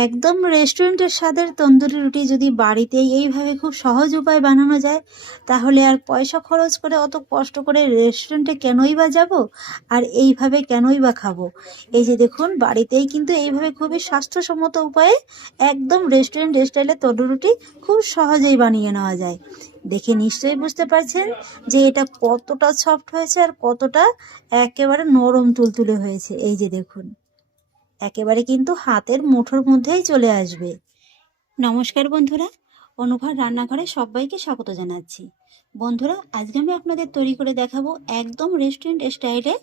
একদম রেস্টুরেন্টের স্বাদের তন্দুরি রুটি যদি বাড়িতেই এইভাবে খুব সহজ উপায়ে বানানো যায়, তাহলে আর পয়সা খরচ করে অত কষ্ট করে রেস্টুরেন্টে কেনই বা যাব, আর এইভাবে কেনই বা খাবো। এই যে দেখুন, বাড়িতেই কিন্তু এইভাবে খুবই স্বাস্থ্যসম্মত উপায়ে একদম রেস্টুরেন্ট স্টাইলে তন্দুরি রুটি খুব সহজেই বানিয়ে নেওয়া যায়। দেখে নিশ্চয়ই বুঝতে পারছেন যে এটা কতটা সফট হয়েছে আর কতটা একেবারে নরম তুলতুলে হয়েছে। এই যে দেখুন, একেবারে কিন্তু হাতের মুঠোর মধ্যেই চলে আসবে। নমস্কার বন্ধুরা, অনুঘর রান্নাঘরে সবাইকে স্বাগত জানাচ্ছি। বন্ধুরা, আজকে আমি আপনাদের তৈরি করে দেখাবো একদম রেস্টুরেন্ট স্টাইলে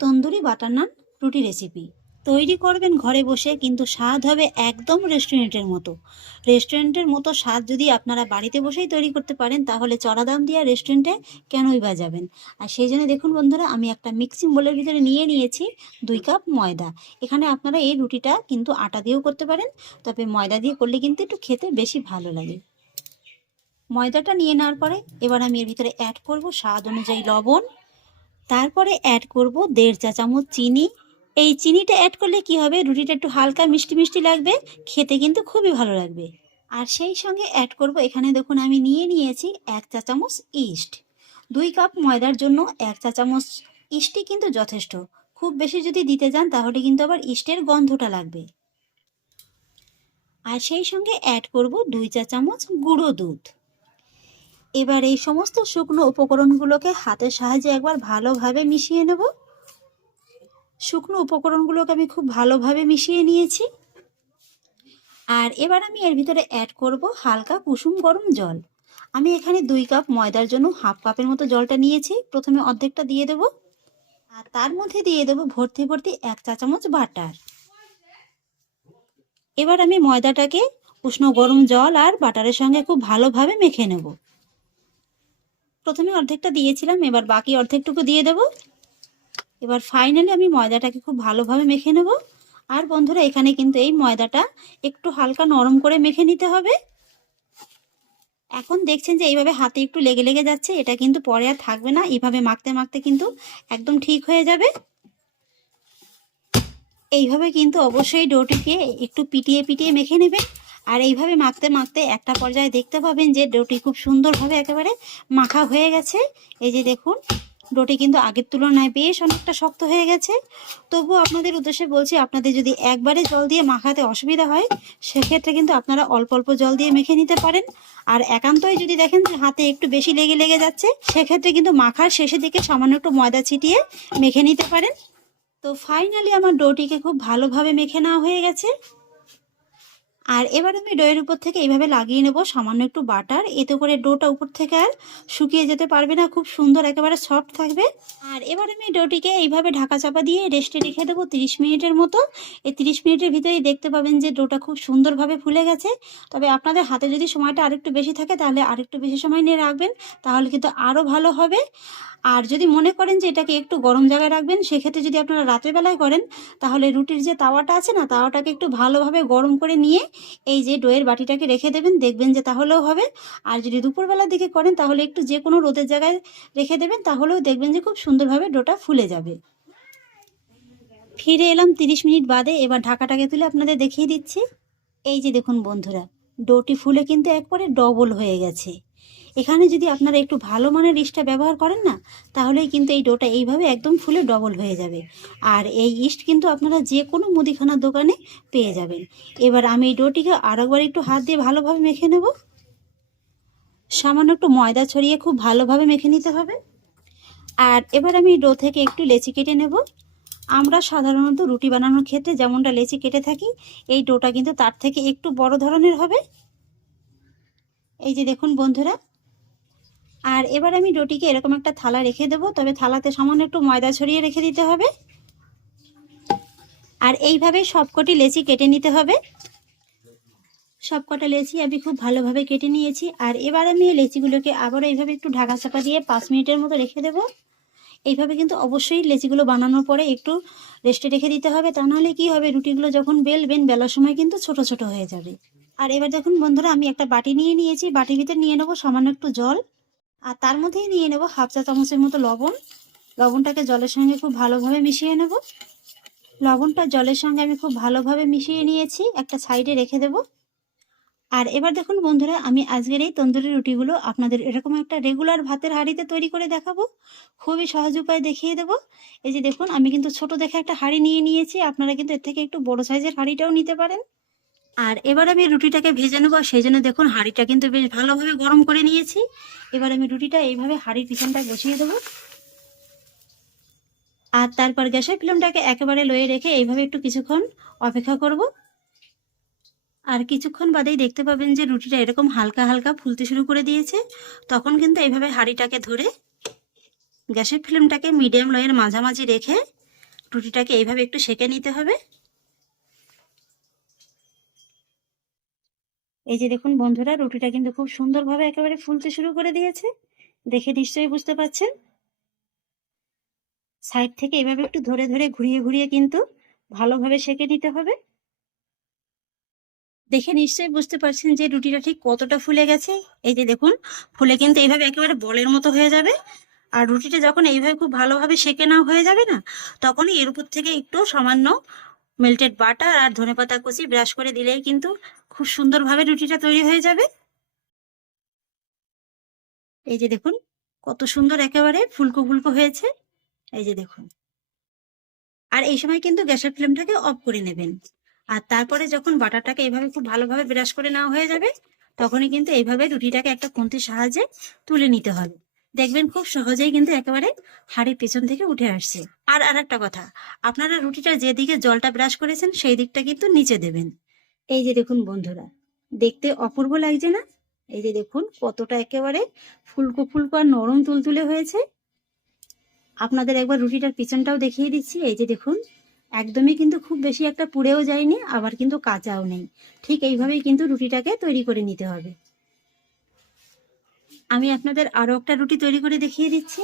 তন্দুরি বাটার নান রুটি রেসিপি। তৈরি করবেন ঘরে বসে, কিন্তু স্বাদ হবে একদম রেস্টুরেন্টের মতো। রেস্টুরেন্টের মতো স্বাদ যদি আপনারা বাড়িতে বসেই তৈরি করতে পারেন, তাহলে চড়া দাম দিয়ে রেস্টুরেন্টে কেনই বা যাবেন। আর সেই জন্য দেখুন বন্ধুরা, আমি একটা মিক্সিং বোলের ভিতরে নিয়ে নিয়েছি 2 কাপ ময়দা। এখানে আপনারা এই রুটিটা কিন্তু আটা দিয়েও করতে পারেন, তবে ময়দা দিয়ে করলে কিন্তু একটু খেতে বেশি ভালো লাগে। ময়দাটা নিয়ে নেওয়ার পরে এবার আমি এর ভিতরে অ্যাড করব স্বাদ অনুযায়ী লবণ, তারপরে অ্যাড করব 1.5 চা চামচ চিনি। এই চিনিটা অ্যাড করলে কি হবে, রুটিটা একটু হালকা মিষ্টি মিষ্টি লাগবে, খেতে কিন্তু খুবই ভালো লাগবে। আর সেই সঙ্গে অ্যাড করব, এখানে দেখুন আমি নিয়ে নিয়েছি 1 চা চামচ ইস্ট। 2 কাপ ময়দার জন্য 1 চা চামচ ইস্টই কিন্তু যথেষ্ট। খুব বেশি যদি দিতে যান তাহলে কিন্তু আবার ইস্টের গন্ধটা লাগবে। আর সেই সঙ্গে অ্যাড করব 2 চা চামচ গুঁড়ো দুধ। এবার এই সমস্ত শুকনো উপকরণগুলোকে হাতের সাহায্যে একবার ভালোভাবে মিশিয়ে নেব। শুকনো উপকরণগুলোকে আমি খুব ভালোভাবে মিশিয়ে নিয়েছি। আর এবার আমি এর ভিতরে অ্যাড করব হালকা কুসুম গরম জল। আমি এখানে 2 কাপ ময়দার জন্য হাফ কাপের মতো জলটা নিয়েছি। প্রথমে অর্ধেকটা দিয়ে দেব, আর তার মধ্যে দিয়ে দেব ভর্তি ভর্তি 1 চা চামচ বাটার। এবার আমি ময়দাটাকে উষ্ণ গরম জল আর বাটারের সঙ্গে খুব ভালোভাবে মেখে নেব। প্রথমে অর্ধেকটা দিয়েছিলাম, এবার বাকি অর্ধেকটুকু দিয়ে দেব। এবার ফাইনালি আমি ময়দাটাকে খুব ভালোভাবে মেখে নেব। আর বন্ধুরা, এখানে কিন্তু এই ময়দাটা একটু হালকা নরম করে মেখে নিতে হবে। এখন দেখছেন যে এইভাবে হাতে একটু লেগে লেগে যাচ্ছে, এটা কিন্তু পরে আর থাকবে না। এইভাবে মাখতে মাখতে কিন্তু একদম ঠিক হয়ে যাবে। এইভাবে কিন্তু অবশ্যই ডোটিকে একটু পিটিয়ে পিটিয়ে মেখে নেবেন। আর এইভাবে মাখতে মাখতে একটা পর্যায়ে দেখতে পাবেন যে ডোটি খুব সুন্দরভাবে একেবারে মাখা হয়ে গেছে। এই যে দেখুন, ডোটি কিন্তু আগের তুলনায় বেশ অনেকটা শক্ত হয়ে গেছে। তবুও আপনাদের উদ্দেশ্যে বলছি, আপনাদের যদি একবারে জল দিয়ে মাখাতে অসুবিধা হয়, সেক্ষেত্রে কিন্তু আপনারা অল্প অল্প জল দিয়ে মেখে নিতে পারেন। আর একান্তই যদি দেখেন যে হাতে একটু বেশি লেগে লেগে যাচ্ছে, সেক্ষেত্রে কিন্তু মাখার শেষের দিকে সামান্য একটু ময়দা ছিটিয়ে মেখে নিতে পারেন। তো ফাইনালি আমার ডোটিকে খুব ভালোভাবে মেখে নেওয়া হয়ে গেছে। আর এবার আমি ডোয়ের উপর থেকে এইভাবে লাগিয়ে নেব সামান্য একটু বাটার। এতে করে ডোটা উপর থেকে আর শুকিয়ে যেতে পারবে না, খুব সুন্দর একেবারে সফট থাকবে। আর এবার আমি ডোটিকে এইভাবে ঢাকা চাপা দিয়ে রেস্টে রেখে দেবো 30 মিনিটের মতো। এই 30 মিনিটের ভিতরেই দেখতে পাবেন যে ডোটা খুব সুন্দরভাবে ফুলে গেছে। তবে আপনাদের হাতে যদি সময়টা আরেকটু বেশি থাকে, তাহলে আরেকটু বেশি সময় নিয়ে রাখবেন, তাহলে কিন্তু আরও ভালো হবে। আর যদি মনে করেন যে এটাকে একটু গরম জায়গায় রাখবেন, সেক্ষেত্রে যদি আপনারা রাতের বেলায় করেন, তাহলে রুটির যে তাওয়াটা আছে না, তাওয়াটাকে একটু ভালোভাবে গরম করে নিয়ে এই যে ডোয়ের বাটিটাকে রেখে দেবেন, দেখবেন যে তাহলেও হবে। আর যদি দুপুরবেলার দিকে করেন, তাহলে একটু যে কোনো রোদের জায়গায় রেখে দেবেন, তাহলেও দেখবেন যে খুব সুন্দরভাবে ডোটা ফুলে যাবে। ফিরে এলাম 30 মিনিট বাদে। এবার ঢাকাটাকে তুলে আপনাদের দেখিয়ে দিচ্ছি। এই যে দেখুন বন্ধুরা, ডোটি ফুলে কিন্তু একবারে ডবল হয়ে গেছে। এখানে যদি আপনারা একটু ভালো মানের ইস্টটা ব্যবহার করেন না, তাহলেই কিন্তু এই ডোটা এইভাবে একদম ফুলে ডবল হয়ে যাবে। আর এই ইস্ট কিন্তু আপনারা যে কোনো মুদিখানার দোকানে পেয়ে যাবেন। এবার আমি এই ডোটিকে আরেকবার একটু হাত দিয়ে ভালোভাবে মেখে নেব। সামান্য একটু ময়দা ছড়িয়ে খুব ভালোভাবে মেখে নিতে হবে। আর এবার আমি ডো থেকে একটু লেচি কেটে নেব। আমরা সাধারণত রুটি বানানোর ক্ষেত্রে যেমনটা লেচি কেটে থাকি, এই ডোটা কিন্তু তার থেকে একটু বড় ধরনের হবে। এই যে দেখুন বন্ধুরা। আর এবার আমি ডোটিকে এরকম একটা থালা রেখে দেবো, তবে থালাতে সামান্য একটু ময়দা ছড়িয়ে রেখে দিতে হবে। আর এইভাবে সবকটি লেচি কেটে নিতে হবে। সবকটা লেচি আমি খুব ভালোভাবে কেটে নিয়েছি। আর এবার আমি এই লেচিগুলোকে আবারও এইভাবে একটু ঢাকা চাপা দিয়ে 5 মিনিটের মতো রেখে দেবো। এইভাবে কিন্তু অবশ্যই লেচিগুলো বানানোর পরে একটু রেস্টে রেখে দিতে হবে, তা নাহলে কি হবে, রুটিগুলো যখন বেলবেন, বেলার সময় কিন্তু ছোট ছোট হয়ে যাবে। আর এবার দেখুন বন্ধুরা, আমি একটা বাটি নিয়ে নিয়েছি। বাটির ভিতরে নিয়ে নেবো সামান্য একটু জল, আর তার মধ্যেই নিয়ে নেব হাফ চা চামচের মতো লবণ। লবণটাকে জলের সঙ্গে খুব ভালোভাবে মিশিয়ে নেব। লবণটা জলের সঙ্গে আমি খুব ভালোভাবে মিশিয়ে নিয়েছি, একটা সাইডে রেখে দেব। আর এবার দেখুন বন্ধুরা, আমি আজকের এই তন্দুরি রুটিগুলো আপনাদের এরকম একটা রেগুলার ভাতের হাঁড়িতে তৈরি করে দেখাবো। খুবই সহজ উপায় দেখিয়ে দেবো। এই যে দেখুন, আমি কিন্তু ছোট দেখে একটা হাঁড়ি নিয়ে নিয়েছি, আপনারা কিন্তু এর থেকে একটু বড় সাইজের হাঁড়িটাও নিতে পারেন। আর এবার আমি রুটিটাকে ভেজে নেবো, সেই জন্য দেখুন হাঁড়িটা কিন্তু বেশ ভালোভাবে গরম করে নিয়েছি। এবার আমি রুটিটা এইভাবে হাঁড়ির পিছনটা বসিয়ে দেবো, আর তারপর গ্যাসের ফ্লেমটাকে একেবারে লোয়ে রেখে এইভাবে একটু কিছুক্ষণ অপেক্ষা করব। আর কিছুক্ষণ বাদেই দেখতে পাবেন যে রুটিটা এরকম হালকা হালকা ফুলতে শুরু করে দিয়েছে। তখন কিন্তু এইভাবে হাঁড়িটাকে ধরে গ্যাসের ফ্লেমটাকে মিডিয়াম লোয়ের মাঝামাঝি রেখে রুটিটাকে এইভাবে একটু সেঁকে নিতে হবে। এই যে দেখুন বন্ধুরা, রুটিটা কিন্তু খুব সুন্দরভাবে একেবারে ফুলতে শুরু করে দিয়েছে, দেখে নিশ্চয়ই বুঝতে পারছেন। সাইড থেকে এভাবে একটু ধরে ধরে ঘুরিয়ে ঘুরিয়ে কিন্তু ভালোভাবে সেঁকে নিতে হবে। দেখে নিশ্চয়ই বুঝতে পারছেন যে রুটিটা ঠিক কতটা ফুলে গেছে। এই যে দেখুন, ফুলে কিন্তু এইভাবে একেবারে বলের মতো হয়ে যাবে। আর রুটিটা যখন এইভাবে খুব ভালোভাবে সেঁকে নেওয়া হয়ে যাবে না, তখনই এর উপর থেকে একটু সামান্য মেল্টেড বাটার আর ধনেপাতা কুচি ব্রাশ করে দিলেই কিন্তু খুব সুন্দরভাবে রুটিটা তৈরি হয়ে যাবে। এই যে দেখুন কত সুন্দর একেবারে ফুলকো ফুলকো হয়েছে। এই যে দেখুন, আর এই সময় কিন্তু গ্যাসের ফ্লেমটাকে অফ করে নেবেন। আর তারপরে যখন বাটারটাকে এইভাবে খুব ভালোভাবে ব্রাশ করে নেওয়া হয়ে যাবে, তখনই কিন্তু এইভাবে রুটিটাকে একটা খুন্তির সাহায্যে তুলে নিতে হবে। দেখবেন খুব সহজেই কিন্তু একেবারে হাঁড়ির পেছন থেকে উঠে আসছে। আর আরেকটা কথা, আপনারা রুটিটা যেদিকে জলটা ব্রাশ করেছেন সেই দিকটা কিন্তু নিচে দেবেন। এই যে দেখুন বন্ধুরা, দেখতে অপূর্ব লাগছে না? এই যে দেখুন কতটা একেবারে ফুলকো ফুলকো আর নরম তুলতুলে হয়েছে। আপনাদের একবার রুটিটার পিছনটাও দেখিয়ে দিচ্ছি। এই যে দেখুন, একদমই কিন্তু খুব বেশি একটা পুড়েও যায়নি, আবার কিন্তু কাঁচাও নেই। ঠিক এইভাবেই কিন্তু রুটিটাকে তৈরি করে নিতে হবে। আমি আপনাদের আরো একটা রুটি তৈরি করে দেখিয়ে দিচ্ছি।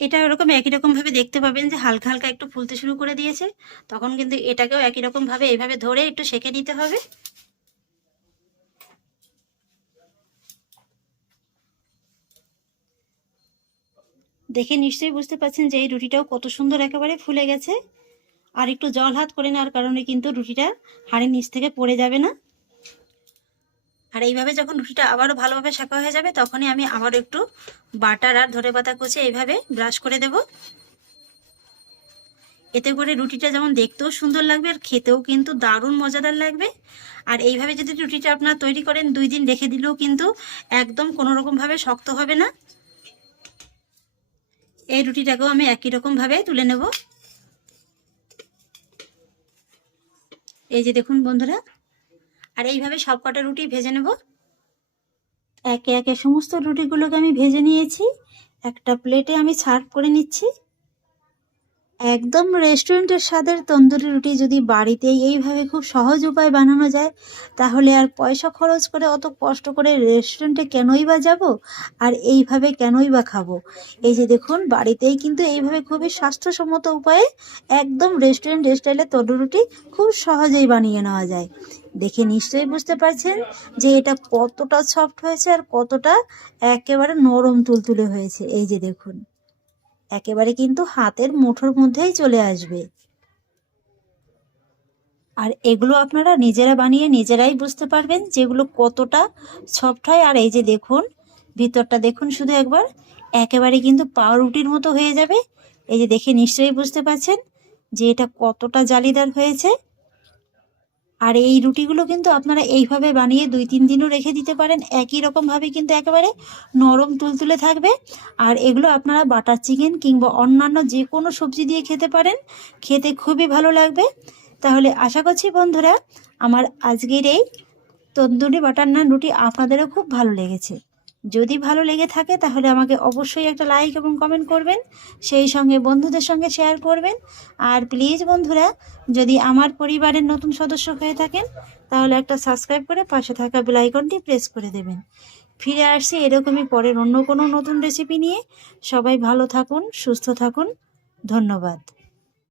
এটা ওরকম একই রকম ভাবে দেখতে পাবেন যে হালকা হালকা একটু ফুলতে শুরু করে দিয়েছে। তখন কিন্তু এটাকেও একই রকম ভাবে এইভাবে ধরে একটু সেঁকে নিতে হবে। দেখে নিশ্চয়ই বুঝতে পারছেন যে এই রুটিটাও কত সুন্দর একেবারে ফুলে গেছে। আর একটু জল হাত করে নেওয়ার কারণে কিন্তু রুটিটা হাঁড়ির নিচ থেকে পড়ে যাবে না। আর এইভাবে যখন রুটিটা আবারও ভালোভাবে সেঁকা হয়ে যাবে, তখনই আমি আবারও একটু বাটার আর ধনেপাতা কুচি এইভাবে ব্রাশ করে দেব। এতে করে রুটিটা যেমন দেখতেও সুন্দর লাগবে আর খেতেও কিন্তু দারুণ মজাদার লাগবে। আর এইভাবে যদি রুটিটা আপনারা তৈরি করেন, 2 দিন রেখে দিলেও কিন্তু একদম কোনো রকম ভাবে শক্ত হবে না। এই রুটিটাকেও আমি একই রকম ভাবে তুলে নেব। এই যে দেখুন বন্ধুরা, আর এইভাবে সবকটা রুটি ভেজে নেব। একে একে সমস্ত রুটিগুলোকে আমি ভেজে নিয়েছি, একটা প্লেটে আমি সার্ভ করে নিচ্ছি। একদম রেস্টুরেন্টের স্বাদের তন্দুরি রুটি যদি বাড়িতে এইভাবে খুব সহজ উপায় বানানো যায়, তাহলে আর পয়সা খরচ করে অত কষ্ট করে রেস্টুরেন্টে কেনই বা যাব, আর এইভাবে কেনই বা খাবো। এই যে দেখুন, বাড়িতেই কিন্তু এইভাবে খুবই স্বাস্থ্যসম্মত উপায়ে একদম রেস্টুরেন্ট স্টাইলে তন্দুরি রুটি খুব সহজেই বানিয়ে নেওয়া যায়। দেখে নিশ্চয়ই বুঝতে পারছেন যে এটা কতটা সফট হয়েছে আর কতটা একেবারে নরম তুলতুলে হয়েছে। এই যে দেখুন, একেবারে কিন্তু হাতের মুঠোর মধ্যেই চলে আসবে। আর এগুলো আপনারা নিজেরা বানিয়ে নিজেরাই বুঝতে পারবেন যেগুলো কতটা সফট হয়। আর এই যে দেখুন, ভিতরটা দেখুন শুধু একবার, একেবারে কিন্তু পাউরুটির মতো হয়ে যাবে। এই যে দেখে নিশ্চয়ই বুঝতে পারছেন যে এটা কতটা জালিদার হয়েছে। আর এই রুটিগুলো কিন্তু আপনারা এইভাবে বানিয়ে 2-3 দিনও রেখে দিতে পারেন, একই রকমভাবে কিন্তু একেবারে নরম তুলতুলে থাকবে। আর এগুলো আপনারা বাটার চিকেন কিংবা অন্যান্য যে কোনো সবজি দিয়ে খেতে পারেন, খেতে খুবই ভালো লাগবে। তাহলে আশা করছি বন্ধুরা, আমার আজকের এই তন্দুরি বাটার নান রুটি আপনাদেরও খুব ভালো লেগেছে। যদি ভালো লেগে থাকে তাহলে আমাকে অবশ্যই একটা লাইক এবং কমেন্ট করবেন, সেই সঙ্গে বন্ধুদের সঙ্গে শেয়ার করবেন। আর প্লিজ বন্ধুরা, যদি আমার পরিবারের নতুন সদস্য হয়ে থাকেন, তাহলে একটা সাবস্ক্রাইব করে পাশে থাকা বেল আইকনটি প্রেস করে দেবেন। ফিরে আসছি এরকমই পরের অন্য কোনো নতুন রেসিপি নিয়ে। সবাই ভালো থাকুন, সুস্থ থাকুন। ধন্যবাদ।